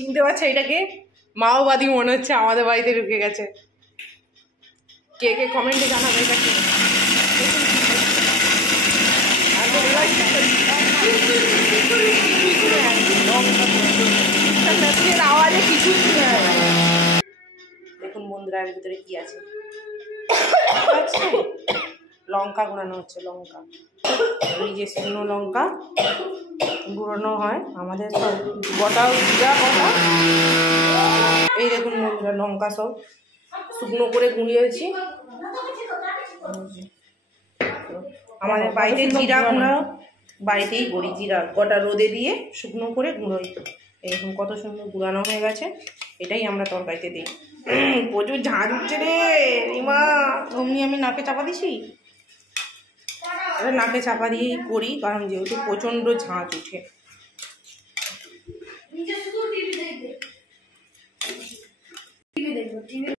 চিনতে পারছে এটাকে? মাওবাদী মনে হচ্ছে, আমাদের বাড়িতে ঢুকে গেছে। কে কে কমেন্টে জানাবে এটা কি? আওয়াজে কিছু দেখুন বন্ধুরা, এর ভিতরে কি আছে। লঙ্কা গুঁড়ানো হচ্ছে, লঙ্কা। এই যে শুকনো লঙ্কা গুঁড়ানো হয় আমাদের সব, গোটা জিরা কটা। এই দেখুন বন্ধুরা, লঙ্কা সব শুকনো করে গুঁড়িয়েছি। আমাদের বাড়িতে জিরা গুঁড়ো বাড়িতেই করি, জিরা গোটা রোদে দিয়ে শুকনো করে গুঁড়োই। এরকম কত সুন্দর গুঁড়ানো হয়ে গেছে, এটাই আমরা তরকারিতে দিই। প্রচুর ঝাঁঝ উঠছে রে রিমা, অমনি আমি নাকে চাপা দিছি। নাকে চাপা দিয়েই করি, কারণ যেহেতু প্রচণ্ড ঝাঁঝ উঠে।